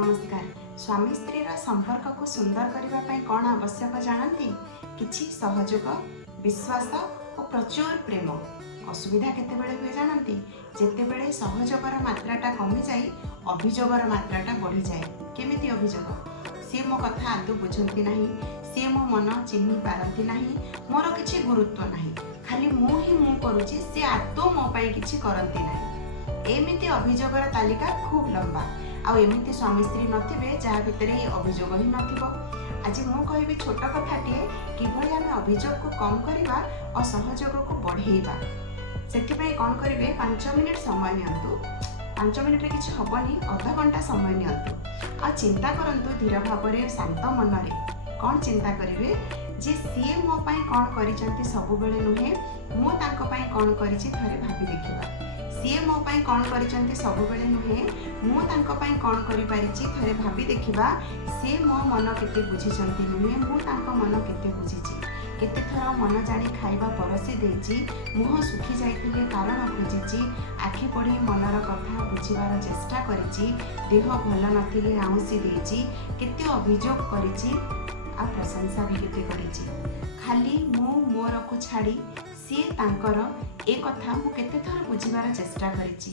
नमस्कार। स्वामी स्त्री संपर्क को सुंदर करने कौन आवश्यक जानती? किछि सहयोग, विश्वास और प्रचुर प्रेम। असुविधा केतेबेले हुए जानती? जेतेबेले सहयोगर मात्राटा कमी जाए अभियोगर मात्राटा बढ़ी जाए। केमिति अभियोग? सी मो कथा आदौ बुझंती नहीं, सी मो मन चिन्ही पारती नहीं, मोर किछि गुरुत्व नहीं, खाली मु ही मु करूची, सी आदौ मो पई किछि करंती नहीं। एमिति अभियोगर तालिका खूब लंबा। आ एमिति स्वामी स्त्री नथिबे जहाँ भितर ये अभियोग ही नथिबो। आज मु कहबी छोट कथाटे किभली आमे अभियोग को कम करबा और सहयोग को बढ़ेबा। सेथिपई कोन करिवे 5 मिनिट समय नियंतु। 5 मिनिट रे किछ हबनी, आधा घंटा समय नियंतु आ चिंता करंतु धीर भावरे शांत मनरे। कोन चिंता करिवे जे सीए मो पई कोन करिसंती सब बेले नुहे, मो तांको पई कोन करिछि थरे भाबी देखिबा। सीए मो पई कोन करिसंती सब बेले नुहे, मो तांको पई कोन करि पारिछि थरे भाबी देखिबा। से मो मन केते बुझिसंती नुहे, मो तांको मन केते बुझिछि। केते थर मन जानी खाइबा परसी देछि, मुह सुखी जाइथिले कारण खोजिछि, आखि पड़ी मनर कथा बुझिबार चेष्टा करिछि, देह भल नथिले आउसी देछि, केते अभियोग करिछि आ प्रशंसा भी केते करिछि। खाली मो मोर को छाड़ी सी तांकर ए कथा मु केते थर बुझिबार चेष्टा करिछि।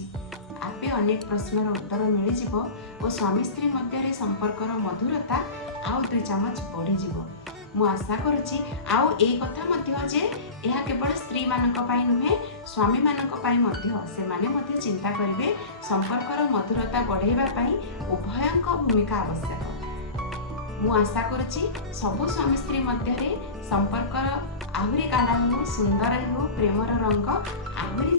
आपे अनेक प्रश्नर उत्तर मिल जिवो और स्वामी स्त्री मध्य संपर्कर मधुरता आउ 2 चमच बढ़ी जिवो। मु आशा करुछि आउ ए कथा मध्य जे यह केवल स्त्री मानक पाई नुहे, स्वामी मानक पाई मध्य से माने मध्य चिंता करिवे संपर्कर मधुरता बढ़ाइबा पाई उभयंक भूमिका आवश्यक। मु आशा करुछि सबु स्वामी स्त्री मध्य संपर्कर आहुरी गाढ़ा हो, सुंदर हो, प्रेमर रंग आहुरी